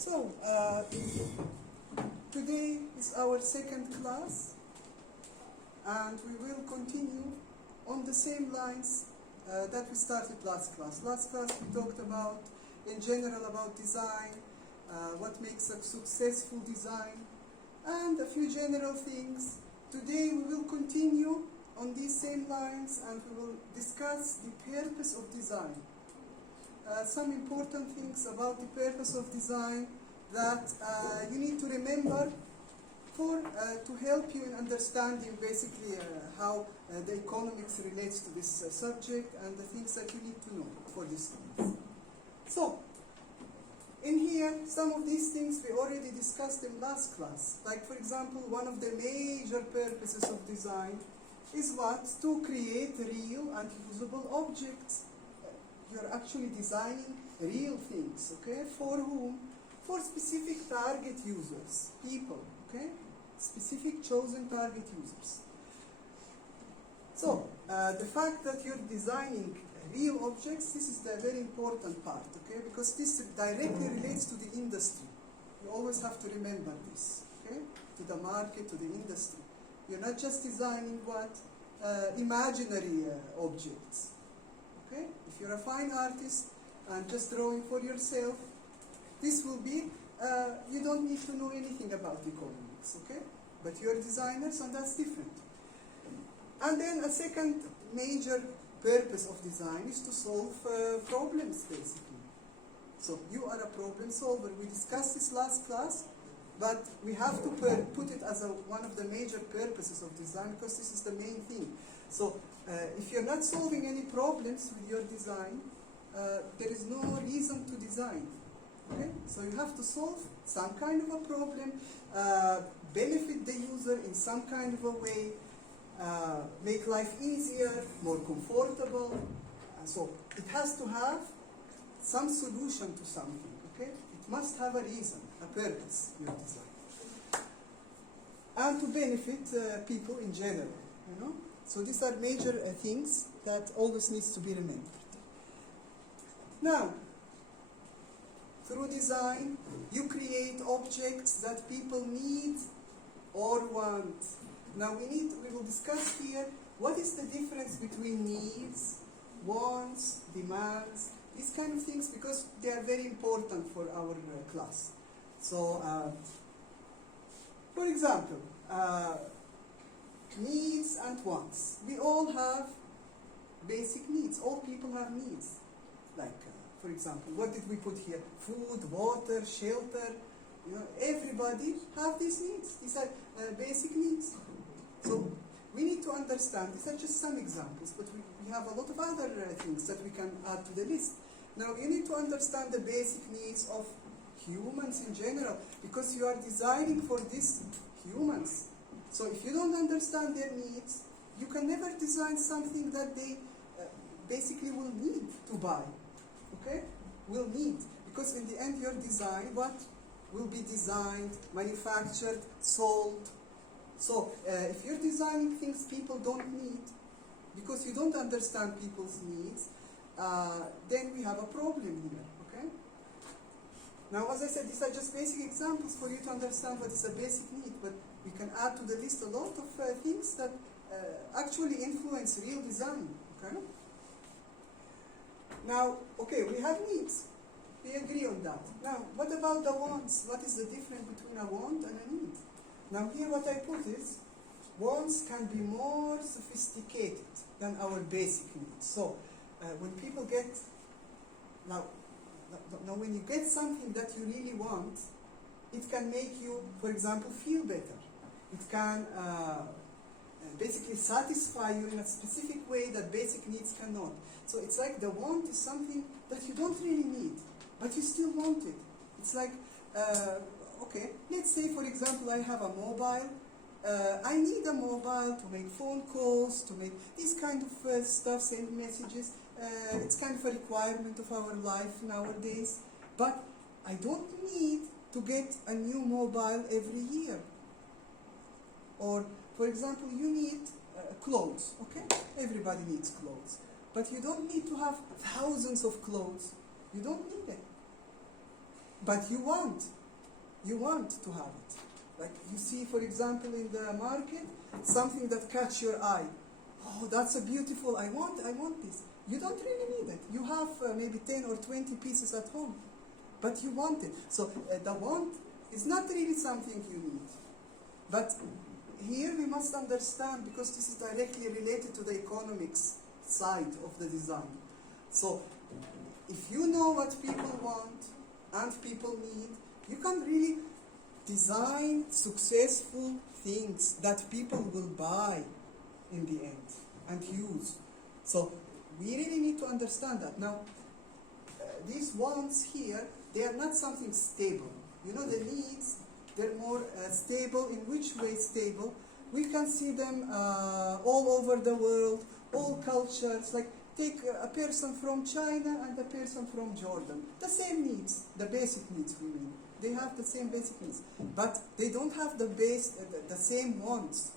So, today is our second class, and we will continue on the same lines that we started last class. Last class we talked about, in general, about design, what makes a successful design, and a few general things. Today we will continue on these same lines, and we will discuss the purpose of design. Some important things about the purpose of design that you need to remember to help you in understanding basically how the economics relates to this subject and the things that you need to know for this class. So, in here, some of these things we already discussed in last class. Like, for example, one of the major purposes of design is what? To create real and usable objects. You're actually designing real things, okay? For whom? For specific target users, people, okay? Specific chosen target users. So, the fact that you're designing real objects, this is the very important part, okay? Because this directly relates to the industry. You always have to remember this, okay? To the market, to the industry. You're not just designing what? Imaginary objects. Okay? If you're a fine artist and just drawing for yourself, this will be, you don't need to know anything about economics, okay? But you're designers, and that's different. And then a second major purpose of design is to solve problems, basically. So you are a problem solver. We discussed this last class, but we have to put it as one of the major purposes of design, because this is the main thing. So if you're not solving any problems with your design, there is no reason to design. Okay? So you have to solve some kind of a problem, benefit the user in some kind of a way, make life easier, more comfortable. So it has to have some solution to something. Okay? It must have a reason, a purpose, your design. And to benefit people in general, you know? So these are major things that always needs to be remembered. Now, through design, you create objects that people need or want. Now we will discuss here what is the difference between needs, wants, demands, these kind of things, because they are very important for our class. So, for example, needs and wants. We all have basic needs. All people have needs. Like, for example, what did we put here? Food, water, shelter. You know, everybody have these needs. These are basic needs. So we need to understand. These are just some examples, but we have a lot of other things that we can add to the list. Now you need to understand the basic needs of humans in general, because you are designing for these humans. So if you don't understand their needs, you can never design something that they basically will need to buy. Okay? Will need. Because in the end, your design, what will be designed, manufactured, sold. So if you're designing things people don't need, because you don't understand people's needs, then we have a problem here. Okay? Now, as I said, these are just basic examples for you to understand what is a basic need, but we can add to the list a lot of things that actually influence real design. Okay? Now, okay, we have needs. We agree on that. Now, what about the wants? What is the difference between a want and a need? Now, here what I put is, wants can be more sophisticated than our basic needs. So, when people get, now when you get something that you really want, it can make you, for example, feel better. It can basically satisfy you in a specific way that basic needs cannot. So it's like the want is something that you don't really need, but you still want it. It's like, okay, let's say, for example, I have a mobile. I need a mobile to make phone calls, to make this kind of stuff, send messages. It's kind of a requirement of our life nowadays. But I don't need to get a new mobile every year. Or, for example, you need clothes, okay? Everybody needs clothes. But you don't need to have thousands of clothes. You don't need it. but you want to have it. Like you see, for example, in the market, something that catch your eye. Oh, that's a beautiful, I want this. You don't really need it. You have maybe 10 or 20 pieces at home, but you want it. So the want is not really something you need. But here we must understand, because this is directly related to the economics side of the design. So if you know what people want and people need, you can really design successful things that people will buy in the end and use. So we really need to understand that. Now, these wants here, they are not something stable. You know, the needs, they're more stable. In which way stable? We can see them all over the world, all cultures. Like take a person from China and a person from Jordan. The same needs, the basic needs we mean. They have the same basic needs, but they don't have the same wants.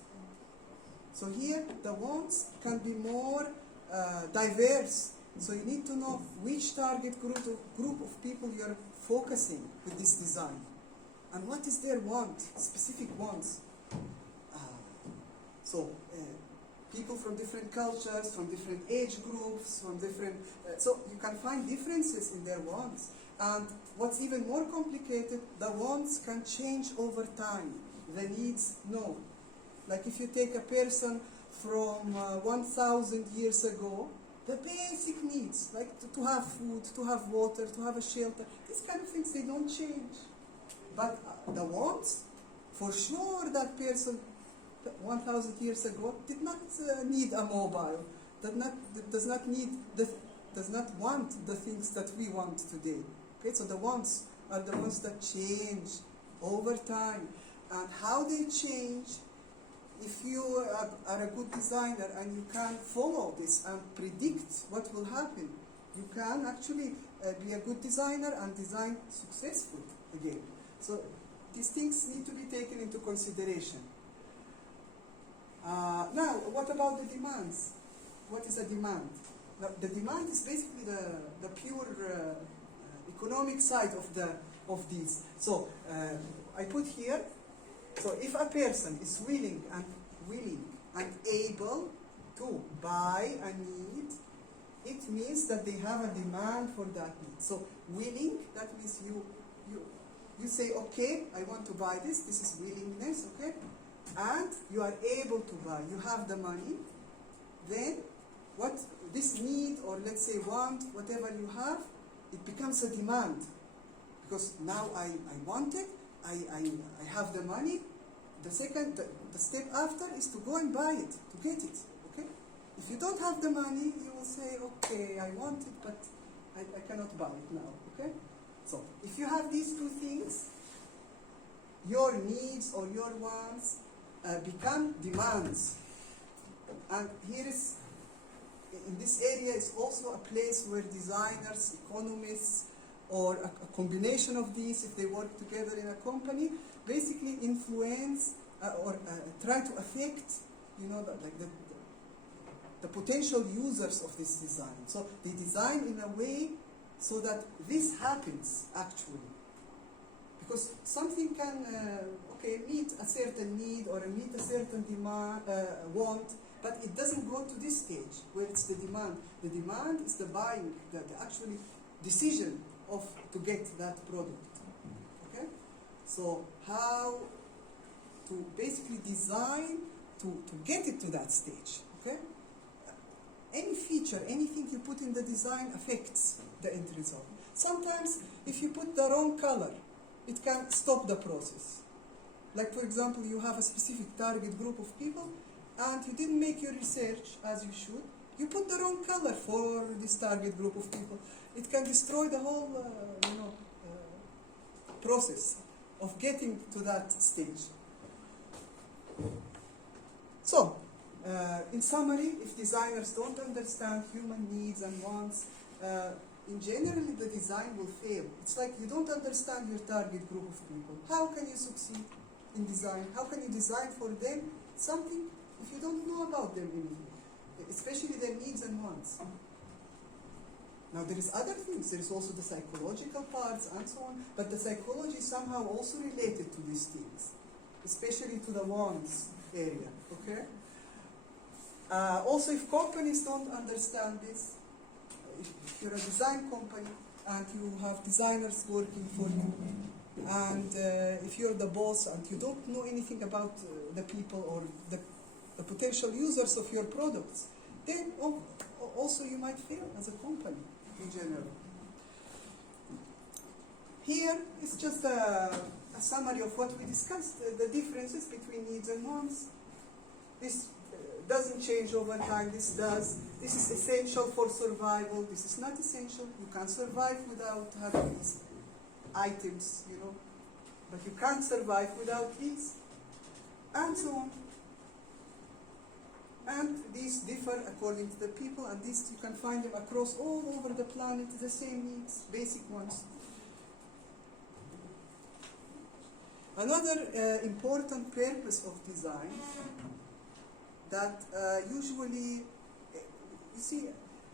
So here, the wants can be more diverse. So you need to know which target group of people you're focusing with this design, and what is their want, specific wants. People from different cultures, from different age groups, from different. So you can find differences in their wants. And what's even more complicated, the wants can change over time. The needs, no. Like if you take a person from 1,000 years ago, the basic needs, like to have food, to have water, to have a shelter, these kind of things, they don't change. But the wants, for sure that person 1,000 years ago did not need a mobile, does not want the things that we want today. Okay, so the wants are the ones that change over time. And how they change, if you are a good designer and you can follow this and predict what will happen, you can actually be a good designer and design successfully again. So these things need to be taken into consideration. Now, what about the demands? What is a demand? Now, the demand is basically the pure economic side of these. So I put here. So if a person is willing and able to buy a need, it means that they have a demand for that need. So willing, that means you say, okay, I want to buy this. This is willingness, okay? And you are able to buy. You have the money. Then what this need, or let's say want, whatever you have, it becomes a demand. Because now I want it, I have the money. The step after is to go and buy it, to get it. Okay? If you don't have the money, you will say, okay, I want it, but I cannot buy it now. Okay? So if you have these two things, your needs or your wants become demands. And here is, in this area, is also a place where designers, economists, or a combination of these, if they work together in a company, basically influence or try to affect, the potential users of this design. So they design in a way so that this happens actually. Because something can, meet a certain need or meet a certain demand, want, but it doesn't go to this stage where it's the demand. The demand is the buying, the actually decision to get that product. Okay? So how to basically design to get it to that stage. Okay? Any feature, anything you put in the design affects the end result. Sometimes if you put the wrong color, it can stop the process. Like for example, you have a specific target group of people and you didn't make your research as you should. You put the wrong color for this target group of people. It can destroy the whole process of getting to that stage. So, in summary, if designers don't understand human needs and wants, in general, the design will fail. It's like you don't understand your target group of people. How can you succeed in design? How can you design for them something if you don't know about them anything, especially their needs and wants? Now there is other things, there is also the psychological parts and so on, but the psychology is somehow also related to these things, especially to the wants area, okay? Also, if companies don't understand this, if you're a design company and you have designers working for you, and if you're the boss and you don't know anything about the people or the potential users of your products, then also you might fail as a company in general. Here is just a summary of what we discussed, the differences between needs and wants. This doesn't change over time, this does. This is essential for survival, this is not essential. You can survive without having these items, you know, but you can't survive without these, and so on. And these differ according to the people, and these you can find them across all over the planet, the same needs, basic ones. Another important purpose of design that usually, you see,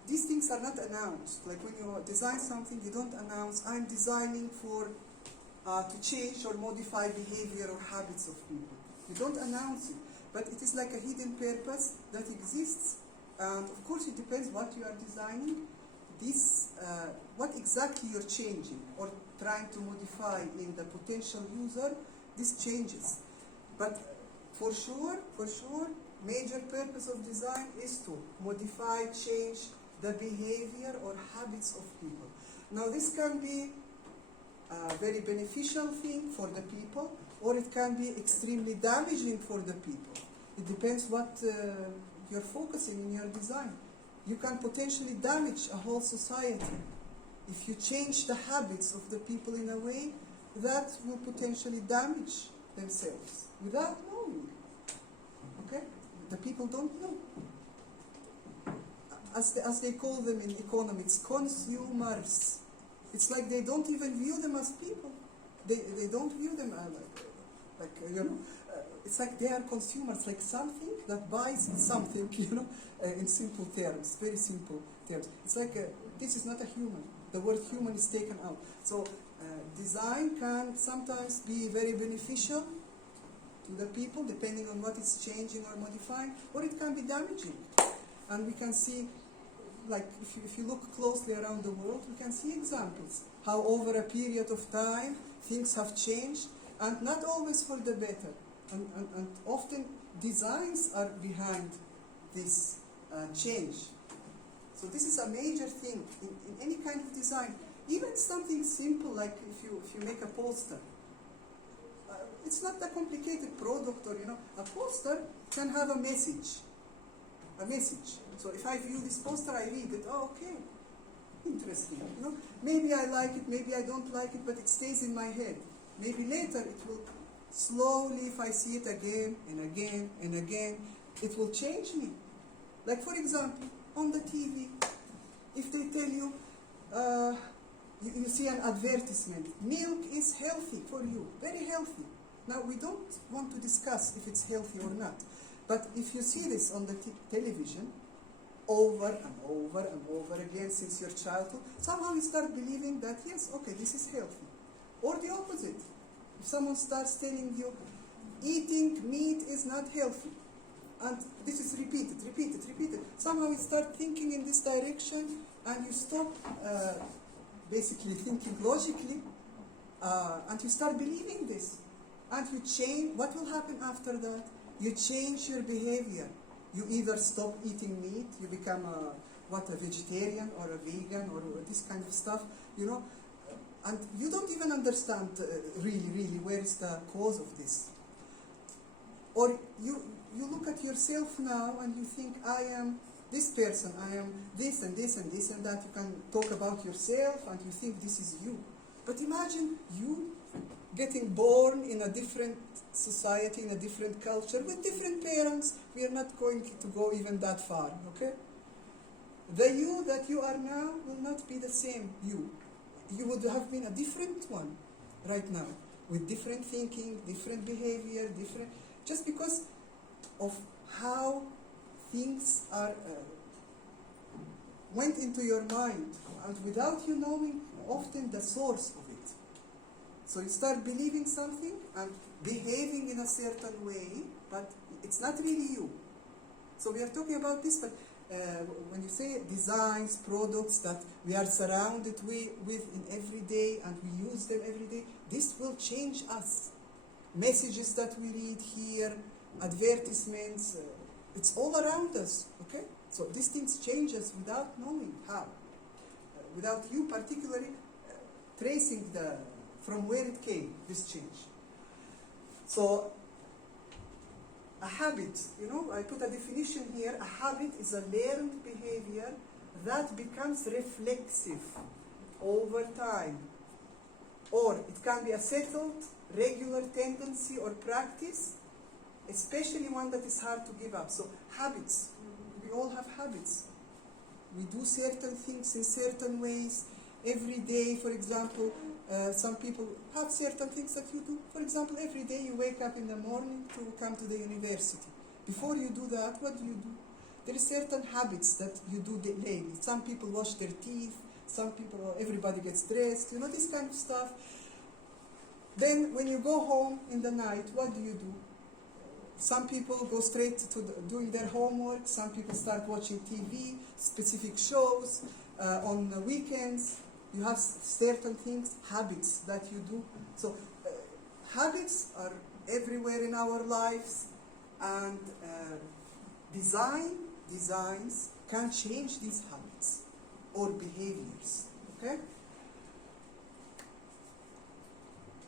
these things are not announced. Like when you design something, you don't announce, I'm designing for to change or modify behavior or habits of people. You don't announce it, but it is like a hidden purpose that exists. And of course, it depends what you are designing. This, what exactly you're changing or trying to modify in the potential user, this changes. But for sure, major purpose of design is to modify, change the behavior or habits of people. Now this can be a very beneficial thing for the people, or it can be extremely damaging for the people. It depends what you're focusing in your design. You can potentially damage a whole society. If you change the habits of the people in a way, that will potentially damage themselves without knowing. Okay? The people don't know. As they call them in economics, consumers. It's like they don't even view them as people. They don't view them as it's like they are consumers, like something that buys something, in simple terms, very simple terms. It's like this is not a human. The word human is taken out. So design can sometimes be very beneficial to the people, depending on what it's changing or modifying, or it can be damaging. And we can see, like, if you look closely around the world, we can see examples how over a period of time things have changed, and not always for the better. And often designs are behind this change. So this is a major thing in any kind of design. Even something simple like if you make a poster. It's not a complicated product, or a poster can have a message. A message. So if I view this poster, I read it. Oh, okay, interesting. Maybe I like it, maybe I don't like it, but it stays in my head. Maybe later it will slowly, if I see it again and again and again, it will change me. Like for example, on the TV, if they tell you, you see an advertisement, milk is healthy for you, very healthy. Now we don't want to discuss if it's healthy or not, but if you see this on the television over and over and over again since your childhood, somehow you start believing that yes, okay, this is healthy. Or the opposite. If someone starts telling you, eating meat is not healthy, and this is repeated, somehow you start thinking in this direction, and you stop basically thinking logically, and you start believing this. And you change, what will happen after that? You change your behavior. You either stop eating meat, you become a vegetarian or a vegan or this kind of stuff, and you don't even understand really where is the cause of this. Or you look at yourself now and you think, I am this person, I am this and this and this and that. You can talk about yourself and you think this is you. But imagine you getting born in a different society, in a different culture, with different parents. We are not going to go even that far, okay? The you that you are now will not be the same you. You would have been a different one right now, with different thinking, different behavior, just because of how things are went into your mind, and without you knowing often the source of it. So you start believing something and behaving in a certain way, but it's not really you. So we are talking about this, but when you say designs, products that we are surrounded with in every day and we use them every day, this will change us. Messages that we read here, advertisements, it's all around us, okay? So these things change us without knowing how. Without you particularly tracing from where it came, this change. So a habit, I put a definition here. A habit is a learned behavior that becomes reflexive over time. Or it can be a settled, regular tendency or practice, especially one that is hard to give up. So habits, we all have habits. We do certain things in certain ways every day. For example, some people have certain things that you do. For example, every day you wake up in the morning to come to the university. Before you do that, what do? There are certain habits that you do daily. Some people wash their teeth, some people, everybody gets dressed, this kind of stuff. Then when you go home in the night, what do? Some people go straight to doing their homework, some people start watching TV, specific shows, on the weekends. You have certain things, habits that you do. So habits are everywhere in our lives, and designs can change these habits or behaviors, okay?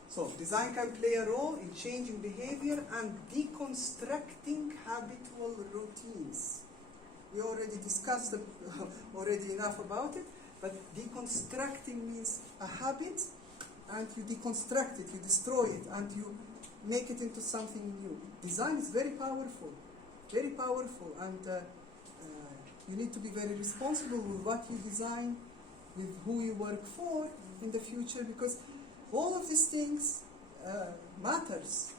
So design can play a role in changing behavior and deconstructing habitual routines. We already discussed already enough about it, but deconstructing means a habit, and you deconstruct it, you destroy it, and you make it into something new. Design is very powerful, and you need to be very responsible with what you design, with who you work for in the future, because all of these things matters.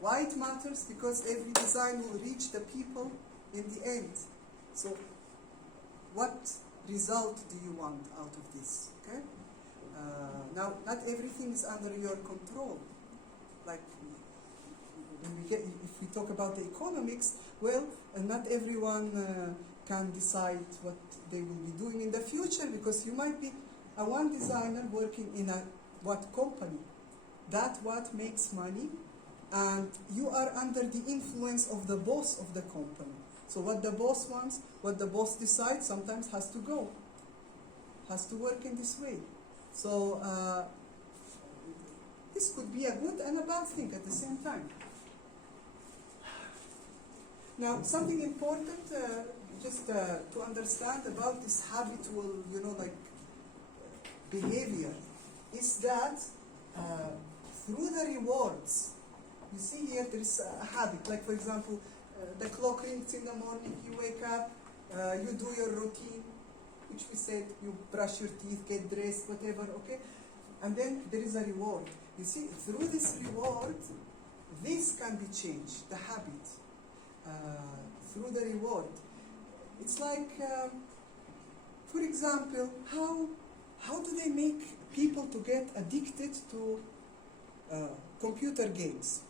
Why it matters? Because every design will reach the people in the end. So what result do you want out of this? Okay. Now, not everything is under your control. Like if we talk about the economics, well, not everyone can decide what they will be doing in the future, because you might be one designer working in what company, that what makes money, and you are under the influence of the boss of the company. So what the boss wants, what the boss decides, sometimes has to go, has to work in this way. So this could be a good and a bad thing at the same time. Now, something important just to understand about this habitual, behavior is that through the rewards, you see here there is a habit. Like, for example, the clock rings in the morning, you wake up, you do your routine, which we said, you brush your teeth, get dressed, whatever, okay? And then there is a reward. You see, through this reward, this can be changed, the habit, through the reward. It's like, for example, how do they make people to get addicted to computer games?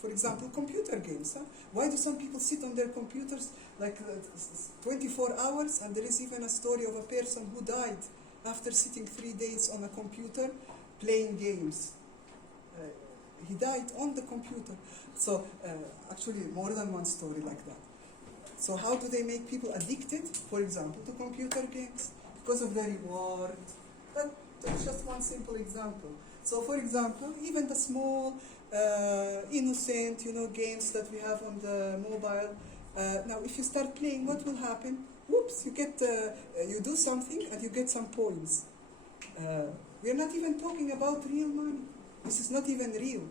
For example, computer games. Huh? Why do some people sit on their computers like 24 hours? And there is even a story of a person who died after sitting 3 days on a computer playing games. He died on the computer. So actually more than one story like that. So how do they make people addicted, for example, to computer games? Because of the reward. That's just one simple example. So for example, even the small, innocent, games that we have on the mobile. Now, if you start playing, what will happen? Whoops! You do something and you get some points. We are not even talking about real money. This is not even real.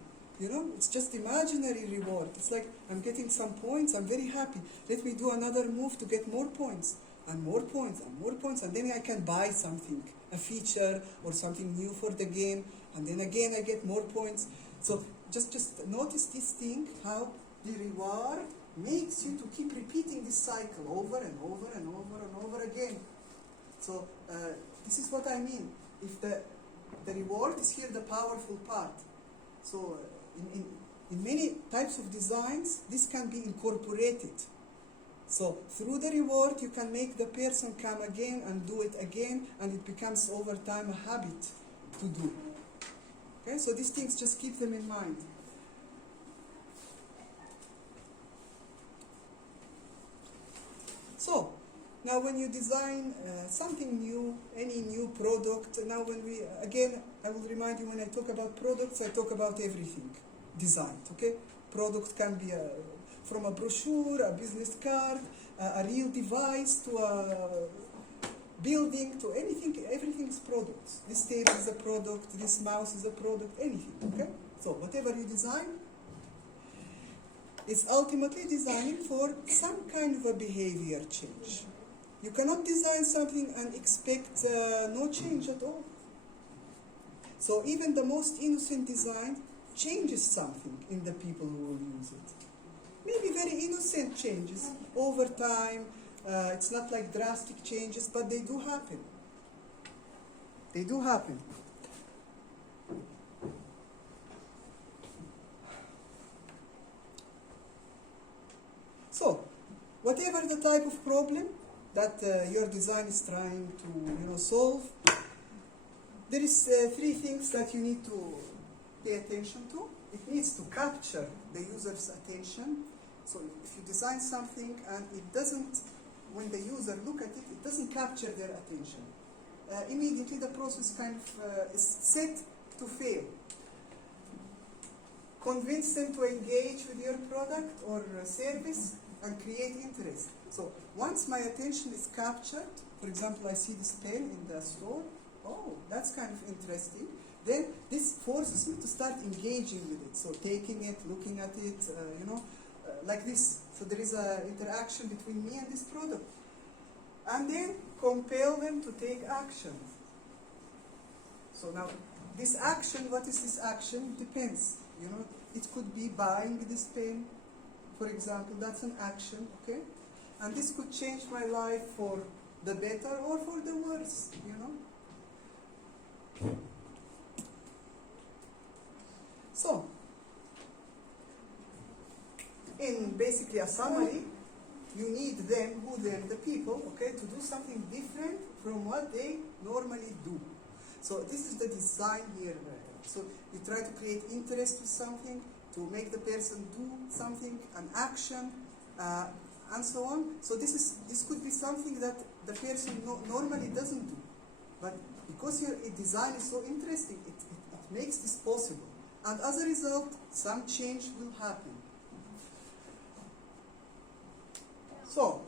It's just imaginary reward. It's like I'm getting some points. I'm very happy. Let me do another move to get more points and more points and more points, and then I can buy something, a feature or something new for the game, and then again I get more points. So just notice this thing, how the reward makes you to keep repeating this cycle over and over and over and over again. So this is what I mean. If the reward is here the powerful part. So in many types of designs, this can be incorporated. So through the reward, you can make the person come again and do it again, and it becomes over time a habit to do. Okay, so these things, just keep them in mind. So now when you design something new, any new product, now when we, again, I will remind you when I talk about products, I talk about everything designed, okay? Product can be from a brochure, a business card, a real device, to a building, to anything, everything is products. This table is a product, this mouse is a product, anything, okay? So whatever you design is ultimately designing for some kind of a behavior change. You cannot design something and expect no change at all. So even the most innocent design changes something in the people who will use it. Maybe very innocent changes over time. It's not like drastic changes, but they do happen. They do happen. So, whatever the type of problem that your design is trying to solve, there is three things that you need to pay attention to. It needs to capture the user's attention. So if you design something and it doesn't, when the user look at it, it doesn't capture their attention, immediately the process kind of is set to fail. Convince them to engage with your product or service and create interest. So once my attention is captured, for example, I see this pen in the store, oh, that's kind of interesting, then this forces me to start engaging with it. So taking it, looking at it, like this. So there is an interaction between me and this product. And then compel them to take action. So now, this action, what is this action? It depends. It could be buying this pen, for example. That's an action, okay? And this could change my life for the better or for the worse, So, in basically a summary, you need them, the people, okay, to do something different from what they normally do. So this is the design here. So you try to create interest with something, to make the person do something, an action, and so on. So this could be something that the person normally doesn't do. But because your design is so interesting, it makes this possible. And as a result, some change will happen. So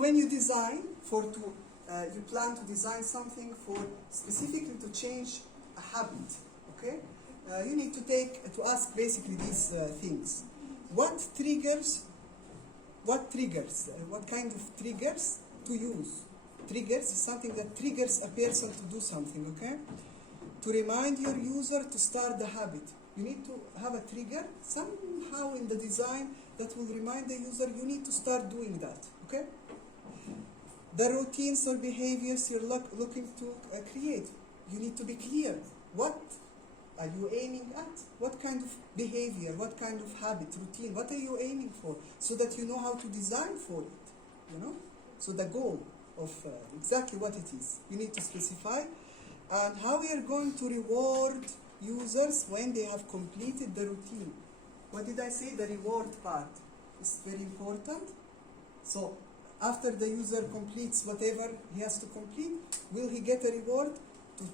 when you design you plan to design something for specifically to change a habit, okay? You need to ask basically these things. What kind of triggers to use? Triggers is something that triggers a person to do something, okay? To remind your user to start the habit. You need to have a trigger somehow in the design that will remind the user you need to start doing that, okay? The routines or behaviors you're looking to create, you need to be clear. What are you aiming at? What kind of behavior, what kind of habit, routine, what are you aiming for? So that you know how to design for it, So the goal of exactly what it is, you need to specify. And how we are going to reward users when they have completed the routine. What did I say? The reward part is very important. So after the user completes whatever he has to complete, will he get a reward? To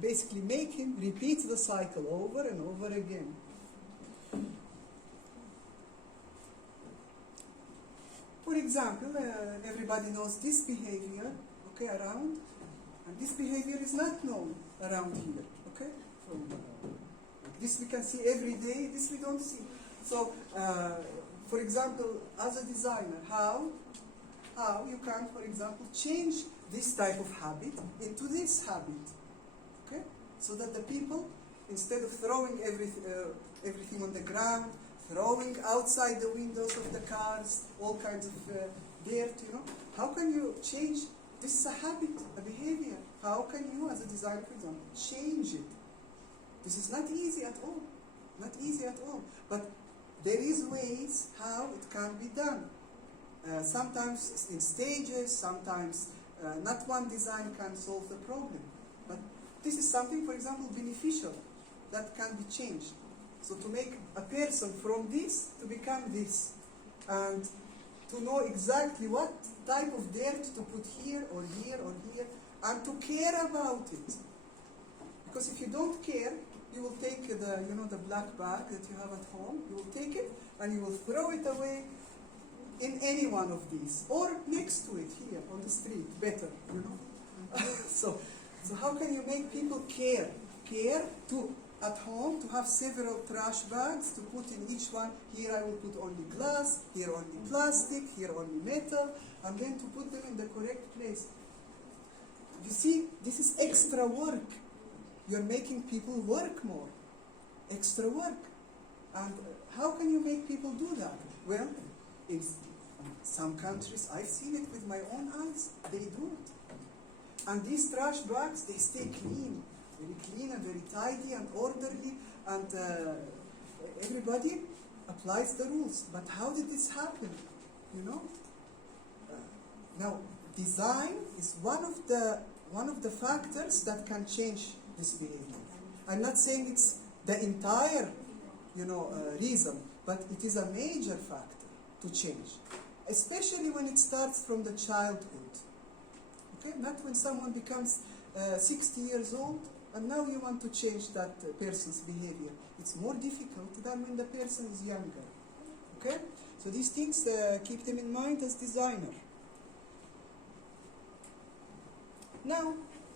basically make him repeat the cycle over and over again. For example, everybody knows this behavior, okay, around, and this behavior is not known around here, okay? This we can see every day, this we don't see. So, for example, as a designer, how you can, for example, change this type of habit into this habit, okay? So that the people, instead of throwing everything on the ground, throwing outside the windows of the cars all kinds of dirt, you know. How can you change? This is a habit, a behavior. How can you, as a designer, for example, change it? This is not easy at all. Not easy at all. But there is ways how it can be done. Sometimes in stages, sometimes not one design can solve the problem. But this is something, for example, beneficial that can be changed. So to make a person from this to become this, and to know exactly what type of dirt to put here or here or here, and to care about it. Because if you don't care, you will take the black bag that you have at home, you will take it and you will throw it away in any one of these, or next to it here on the street, better, you know. So how can you make people care? Care to, at home, to have several trash bags to put in each one. Here I will put only glass, here only plastic, here only metal, and then to put them in the correct place. You see, this is extra work. You're making people work more. Extra work. And how can you make people do that? Well, in some countries, I've seen it with my own eyes. They do it. And these trash bags, they stay clean. Very clean and very tidy and orderly. And everybody applies the rules. But how did this happen? You know? Now, design is one of the factors that can change this behavior. I'm not saying it's the entire, reason, but it is a major factor to change, especially when it starts from the childhood. Okay, not when someone becomes 60 years old and now you want to change that person's behavior. It's more difficult than when the person is younger. Okay, so these things keep them in mind as designer. Now,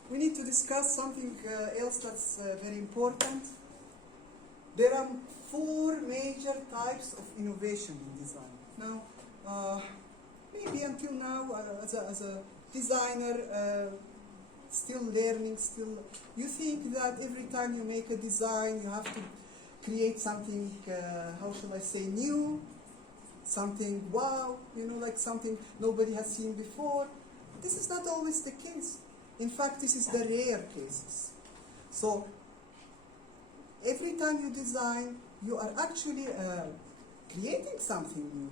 we need to discuss something else that's very important. There are 4 major types of innovation in design. Now, maybe until now, as a designer, still learning, you think that every time you make a design, you have to create something, how shall I say, new, something wow, like something nobody has seen before. This is not always the case. In fact, this is the rare cases. So, every time you design, you are actually creating something new.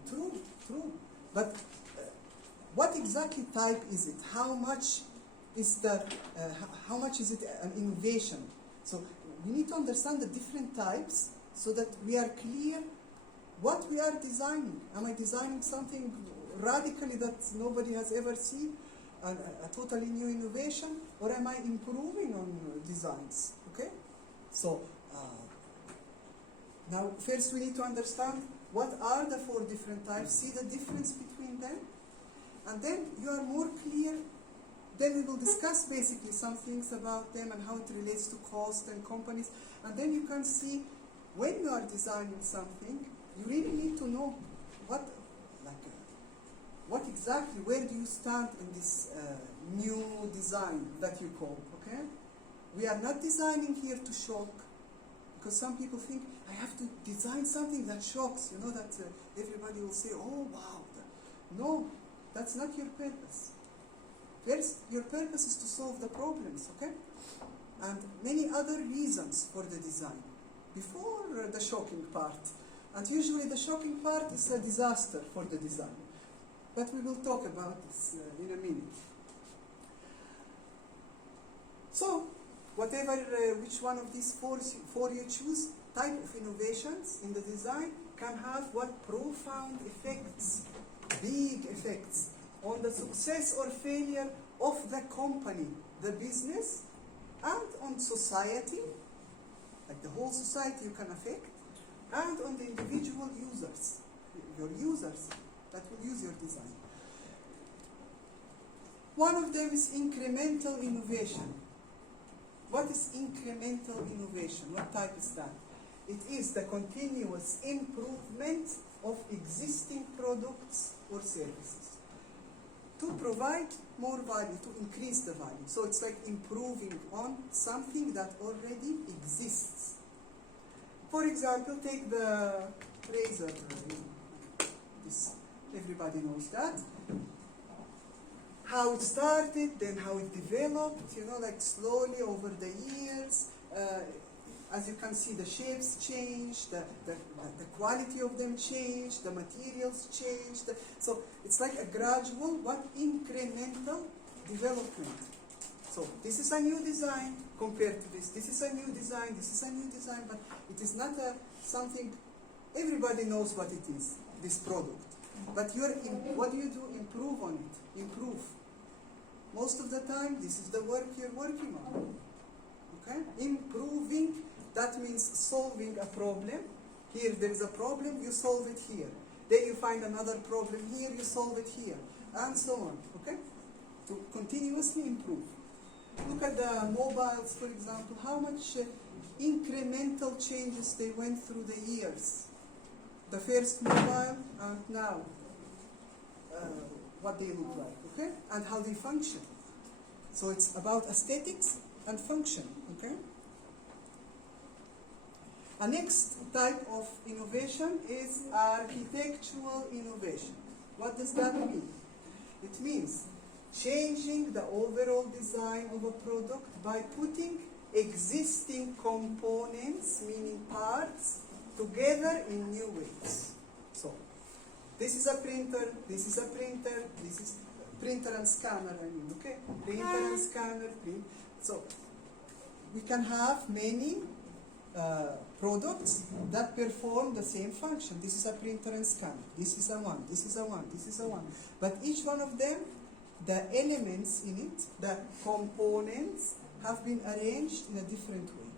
True. But what exactly type is it? How much is it an innovation? So, we need to understand the different types so that we are clear what we are designing. Am I designing something radically that nobody has ever seen? A totally new innovation, or am I improving on designs? Okay? So, now first we need to understand what are the 4 different types, see the difference between them, and then you are more clear. Then we will discuss basically some things about them and how it relates to cost and companies, and then you can see when you are designing something, you really need to know what exactly, where do you stand in this new design that you call, okay? We are not designing here to shock, because some people think, I have to design something that shocks, that everybody will say, oh, wow. No, that's not your purpose. First, your purpose is to solve the problems, okay? And many other reasons for the design, before the shocking part. And usually the shocking part is a disaster for the design. But we will talk about this in a minute. So, which one of these 4 you choose, type of innovations in the design can have what profound effects, big effects, on the success or failure of the company, the business, and on society, like the whole society you can affect, and on the individual users, your users that will use your design. One of them is incremental innovation. What is incremental innovation? What type is that? It is the continuous improvement of existing products or services to provide more value, to increase the value. So it's like improving on something that already exists. For example, take the razor. This, everybody knows that. How it started, then how it developed, you know, like slowly over the years. As you can see, the shapes changed, the quality of them changed, the materials changed. So it's like a gradual, incremental development. So this is a new design compared to this. This is a new design, this is a new design, but it is not something, everybody knows what it is, this product. But what do you do? Improve on it, improve. Most of the time, this is the work you're working on. Okay? Improving, that means solving a problem. Here there is a problem, you solve it here. Then you find another problem here, you solve it here, and so on. Okay? To continuously improve. Look at the mobiles, for example, how much incremental changes they went through the years. The first mobile and now, what they look like, okay? And how they function. So it's about aesthetics and function, okay? A next type of innovation is architectural innovation. What does that mean? It means changing the overall design of a product by putting existing components, meaning parts, together in new ways. So, this is a printer, this is a printer, this is printer and scanner, I mean, okay? Printer and scanner, So, we can have many products that perform the same function. This is a printer and scanner, this is a one, this is a one, this is a one. But each one of them, the elements in it, the components, have been arranged in a different way.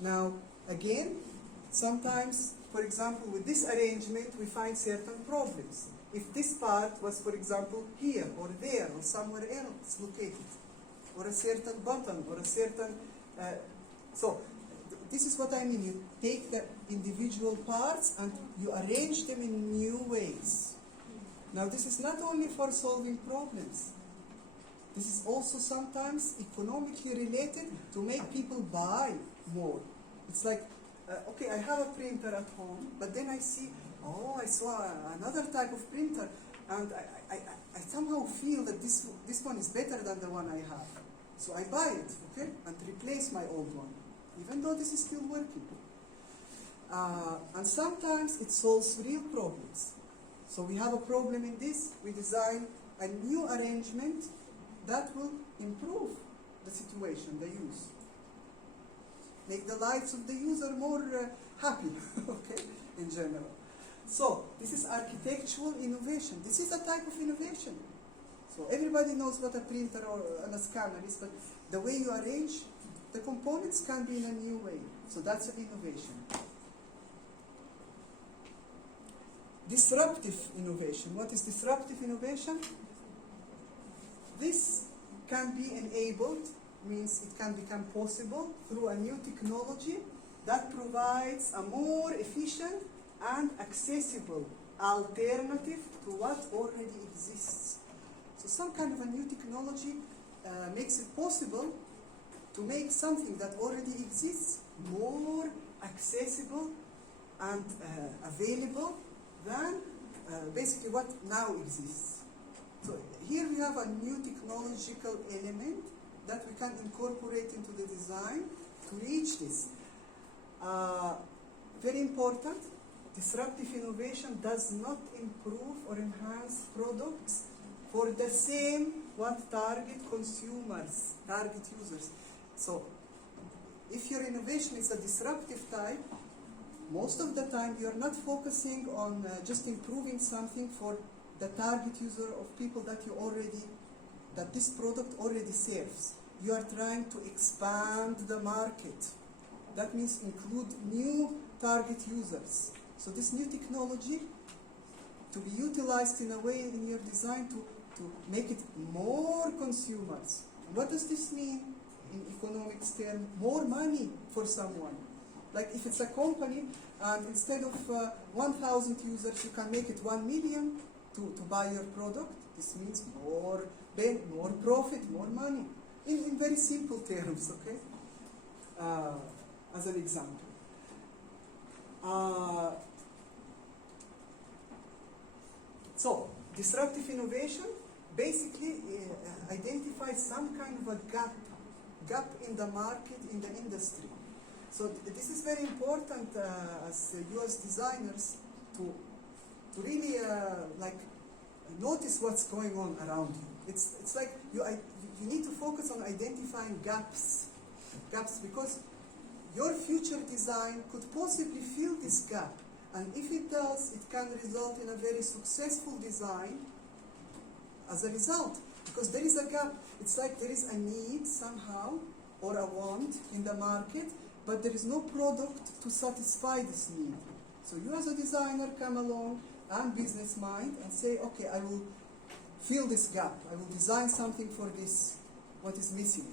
Now, again, sometimes, for example, with this arrangement, we find certain problems. If this part was, for example, here or there or somewhere else located, or a certain button or a certain... this is what I mean. You take the individual parts and you arrange them in new ways. Now, this is not only for solving problems. This is also sometimes economically related to make people buy more. It's like, okay, I have a printer at home, but then I see, oh, I saw another type of printer, and I somehow feel that this one is better than the one I have. So I buy it, okay, and replace my old one, even though this is still working. And sometimes it solves real problems. So we have a problem in this, we design a new arrangement that will improve the situation, the use. Make the lives of the user more happy, okay, in general. So, this is architectural innovation. This is a type of innovation. So, everybody knows what a printer or a scanner is, but the way you arrange the components can be in a new way. So, that's an innovation. Disruptive innovation. What is disruptive innovation? This can be enabled, means it can become possible through a new technology that provides a more efficient and accessible alternative to what already exists. So some kind of a new technology makes it possible to make something that already exists more accessible and available than basically what now exists. So here we have a new technological element that we can incorporate into the design to reach this. Very important, disruptive innovation does not improve or enhance products for the same target consumers, target users. So if your innovation is a disruptive type, most of the time you're not focusing on just improving something for the target user of people that that this product already serves. You are trying to expand the market. That means include new target users. So this new technology to be utilized in a way in your design to make it more consumers. What does this mean in economics terms? More money for someone. Like if it's a company and instead of 1,000 users you can make it 1 million to buy your product, this means more profit, more money. In very simple terms, okay? As an example. So, disruptive innovation basically identifies some kind of a gap in the market, in the industry. So this is very important as you as designers to really like notice what's going on around you. It's like you need to focus on identifying gaps because your future design could possibly fill this gap, and if it does, it can result in a very successful design as a result, because there is a gap. It's like there is a need somehow or a want in the market, but there is no product to satisfy this need. So you as a designer come along and business mind and say, okay, I will fill this gap. I will design something for this, what is missing.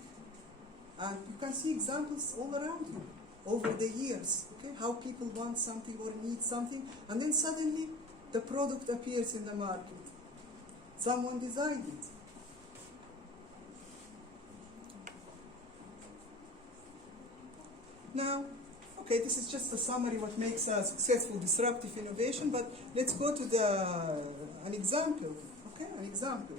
And you can see examples all around you over the years, okay, how people want something or need something, and then suddenly the product appears in the market. Someone designed it. Now, okay, this is just a summary what makes a successful disruptive innovation, but let's go to an example. Okay, an example.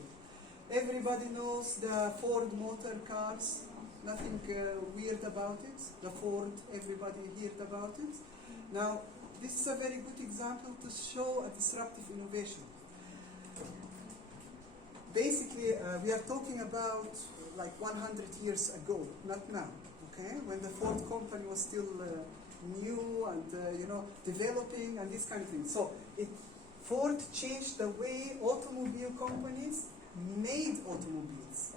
Everybody knows the Ford motor cars. Nothing weird about it. The Ford, everybody heard about it. Now, this is a very good example to show a disruptive innovation. Basically, we are talking about like 100 years ago, not now. Okay, when the Ford company was still new and developing and this kind of thing. So Ford changed the way automobile companies made automobiles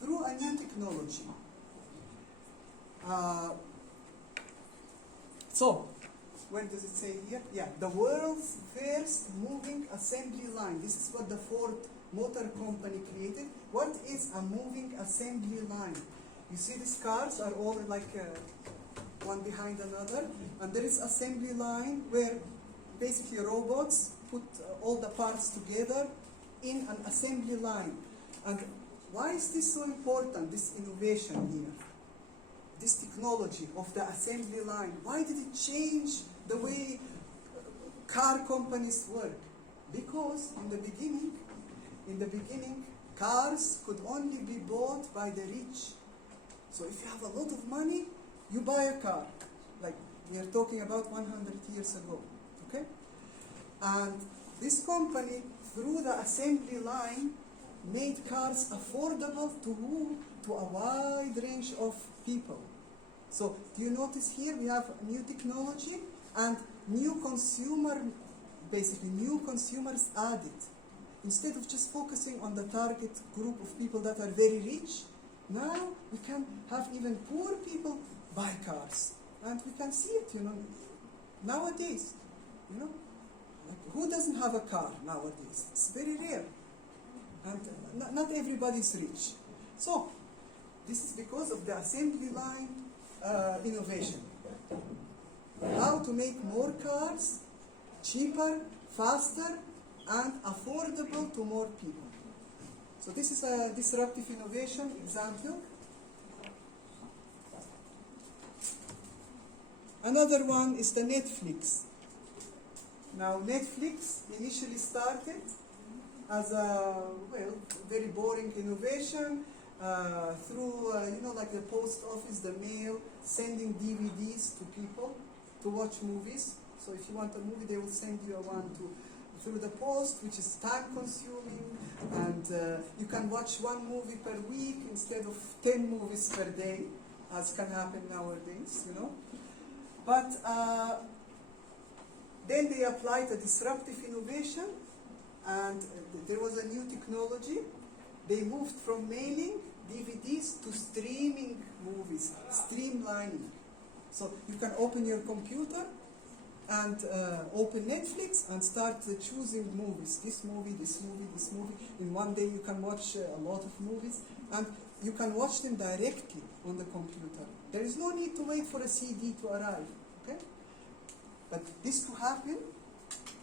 through a new technology. So, where does it say here? Yeah, the world's first moving assembly line. This is what the Ford Motor Company created. What is a moving assembly line? You see these cars are all like one behind another, and there is assembly line where basically robots put all the parts together in an assembly line. And why is this so important, this innovation here? This technology of the assembly line, why did it change the way car companies work? Because in the beginning, cars could only be bought by the rich. So if you have a lot of money, you buy a car. Like we are talking about 100 years ago, okay? And this company, through the assembly line, made cars affordable to who? To a wide range of people. So do you notice here we have new technology and new consumers added. Instead of just focusing on the target group of people that are very rich, now we can have even poor people buy cars. And we can see it, nowadays, like who doesn't have a car nowadays? It's very rare. And not everybody is rich. So, this is because of the assembly line innovation. How to make more cars cheaper, faster, and affordable to more people. So this is a disruptive innovation example. Another one is the Netflix. Now Netflix initially started as a, very boring innovation through, like the post office, the mail, sending DVDs to people to watch movies. So if you want a movie, they will send you one through the post, which is time consuming, and you can watch one movie per week instead of 10 movies per day, as can happen nowadays, But then they applied a disruptive innovation, and there was a new technology. They moved from mailing DVDs to streaming movies, streamlining. So you can open your computer and open Netflix and start choosing movies. This movie, this movie, this movie. In one day you can watch a lot of movies, and you can watch them directly on the computer. There is no need to wait for a CD to arrive, okay? But this to happen,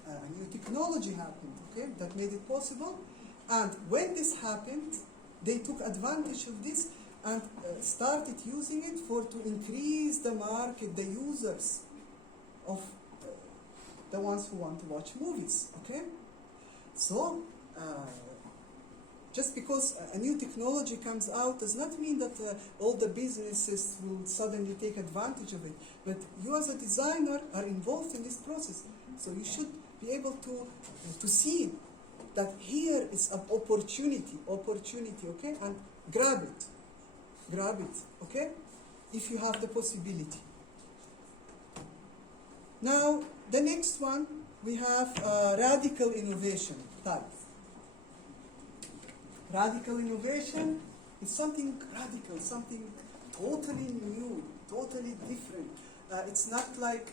a new technology happened, okay, that made it possible. And when this happened, they took advantage of this and started using it to increase the market, the users of the ones who want to watch movies, okay? So, just because a new technology comes out does not mean that all the businesses will suddenly take advantage of it. But you as a designer are involved in this process. So you should be able to see that here is an opportunity, okay? And grab it, okay? If you have the possibility. Now, the next one, we have radical innovation type. Radical innovation is something radical, something totally new, totally different. It's not like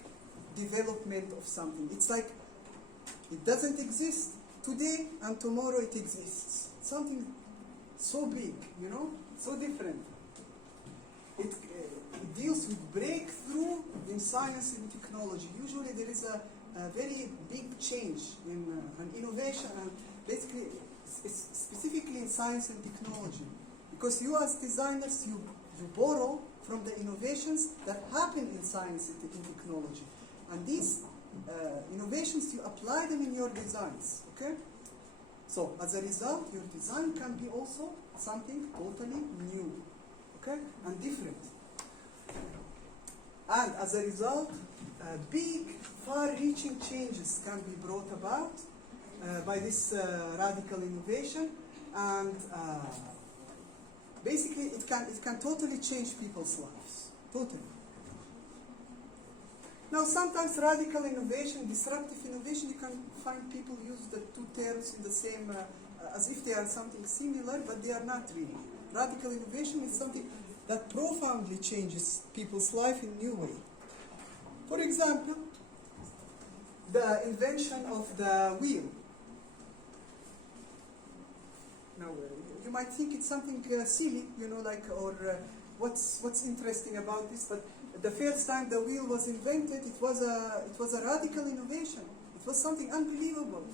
development of something. It's like it doesn't exist today and tomorrow it exists. Something so big, you know, so different. It deals with breakthrough in science and technology. Usually there is a very big change in an innovation, and basically specifically in science and technology. Because you as designers, you borrow from the innovations that happen in science and in technology. And these innovations, you apply them in your designs, okay? So as a result, your design can be also something totally new, okay? And different. And as a result, big, far-reaching changes can be brought about by this radical innovation, and basically it can totally change people's lives, totally. Now sometimes radical innovation, disruptive innovation, you can find people use the two terms in the same, as if they are something similar, but they are not really. Radical innovation is something that profoundly changes people's life in a new way. For example, the invention of the wheel. Now, you might think it's something silly, you know, like, or what's interesting about this, but the first time the wheel was invented, it was a radical innovation. It was something unbelievable.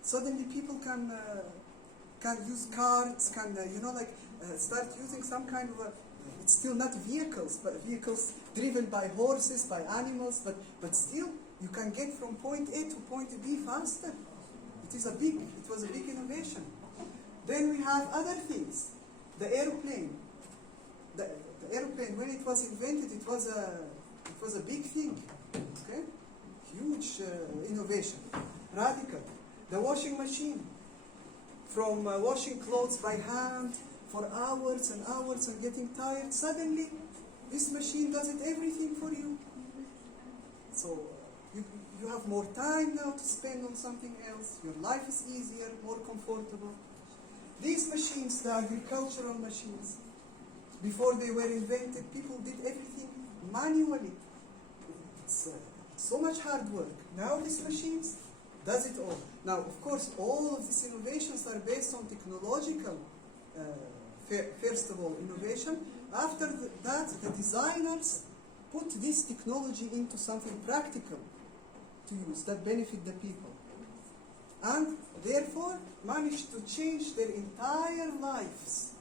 Suddenly people can use carts, start using some kind of it's still not vehicles, but vehicles driven by horses, by animals, but still you can get from point A to point B faster. It was a big innovation. Then we have other things. The airplane. The airplane, when it was invented, it was a big thing. Okay? Huge innovation. Radical. The washing machine. From washing clothes by hand for hours and hours and getting tired, suddenly this machine does everything for you. So you have more time now to spend on something else. Your life is easier, more comfortable. These machines, the agricultural machines, before they were invented, people did everything manually. It's so much hard work. Now these machines does it all. Now, of course, all of these innovations are based on technological, first of all, innovation. After that, the designers put this technology into something practical to use that benefit the people. And therefore, managed to change their entire lives.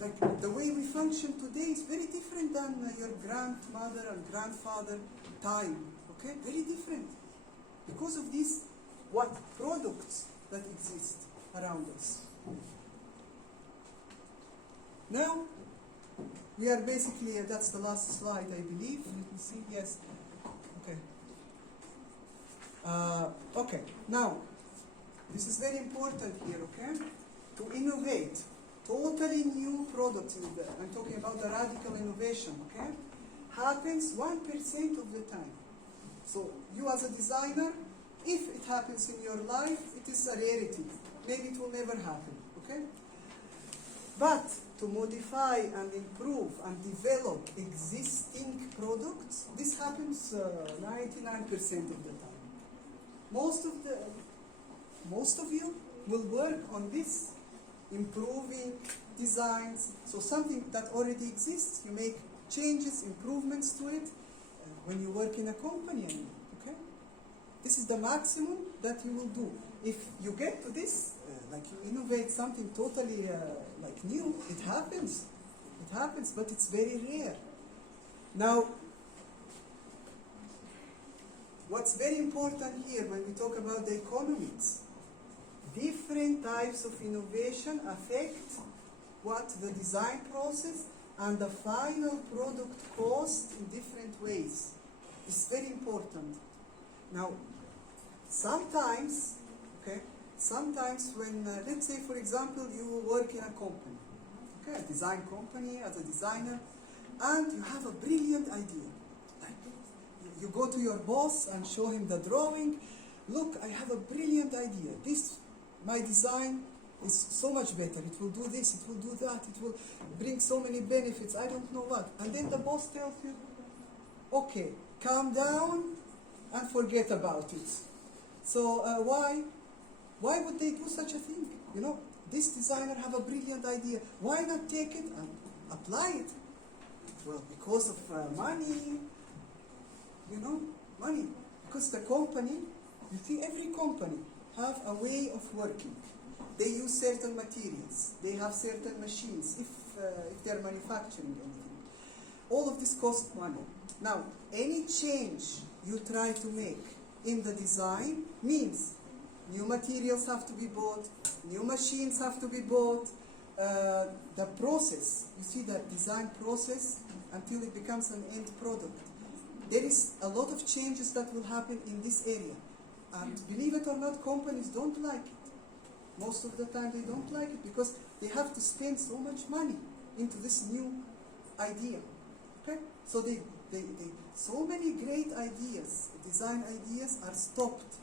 Like the way we function today is very different than your grandmother and grandfather time. Okay, very different because of these products that exist around us. Now we are basically that's the last slide, I believe. You can see, yes. Okay. Okay. Now this is very important here. Okay, to innovate. Totally new products, I'm talking about the radical innovation, okay? Happens 1% of the time. So you as a designer, if it happens in your life, it is a rarity. Maybe it will never happen, okay? But to modify and improve and develop existing products, this happens 99% of the time. Most of you will work on this, improving designs. So something that already exists, you make changes, improvements to it when you work in a company. Okay? This is the maximum that you will do. If you get to this, like you innovate something totally like new, it happens. It happens, but it's very rare. Now, what's very important here when we talk about the economics, different types of innovation affect what the design process and the final product cost in different ways. It's very important. Now, sometimes when, let's say for example, you work in a company, okay, a design company as a designer, and you have a brilliant idea. Like, you go to your boss and show him the drawing. Look, I have a brilliant idea. My design is so much better. It will do this, it will do that, it will bring so many benefits, I don't know what. And then the boss tells you, okay, calm down and forget about it. So why would they do such a thing? You know, this designer have a brilliant idea. Why not take it and apply it? Well, because of money, you know, money. Because the company, you see, every company have a way of working. They use certain materials. They have certain machines, if they're manufacturing anything. All of this costs money. Now, any change you try to make in the design means new materials have to be bought, new machines have to be bought. The process, you see the design process until it becomes an end product. There is a lot of changes that will happen in this area. And believe it or not, companies don't like it. Most of the time they don't like it because they have to spend so much money into this new idea. Okay? So so many great ideas, design ideas, are stopped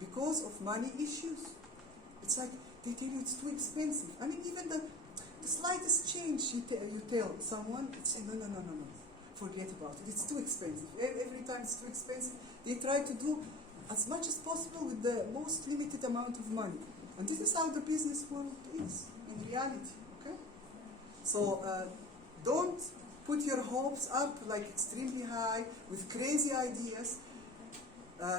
because of money issues. It's like they tell you it's too expensive. I mean, even the slightest change you tell someone, it's say, no, forget about it. It's too expensive. Every time it's too expensive, they try to do as much as possible with the most limited amount of money. And this is how the business world is in reality. Okay? So don't put your hopes up like extremely high with crazy ideas.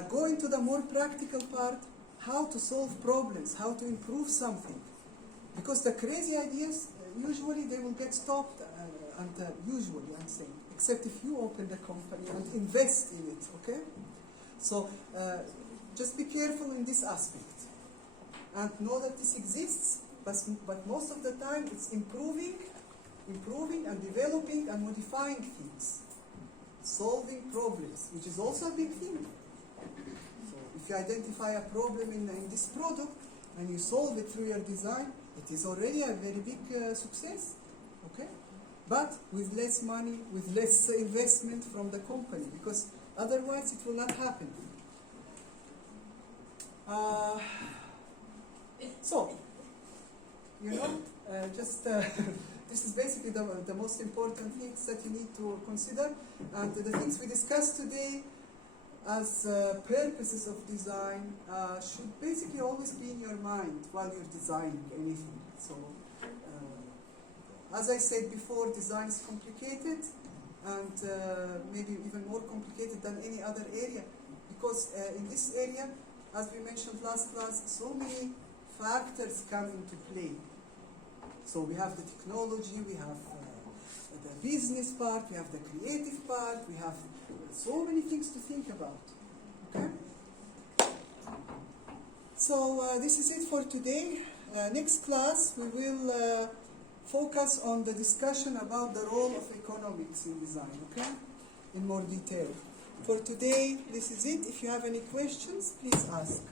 Go into the more practical part, how to solve problems, how to improve something. Because the crazy ideas, usually they will get stopped, usually I'm saying, except if you open the company and invest in it, okay? So just be careful in this aspect. And know that this exists, but most of the time it's improving and developing and modifying things. Solving problems, which is also a big thing. So if you identify a problem in this product and you solve it through your design, it is already a very big success. Okay? But with less money, with less investment from the company, because otherwise it will not happen. So, you know, this is basically the most important things that you need to consider. And the things we discussed today as purposes of design should basically always be in your mind while you're designing anything. So, as I said before, design is complicated and maybe even more complicated than any other area, because in this area, as we mentioned last class, so many factors come into play. So we have the technology, we have the business part, we have the creative part, we have so many things to think about. Okay? So this is it for today. Next class we will focus on the discussion about the role of economics in design, okay? In more detail. For today, this is it. If you have any questions, please ask.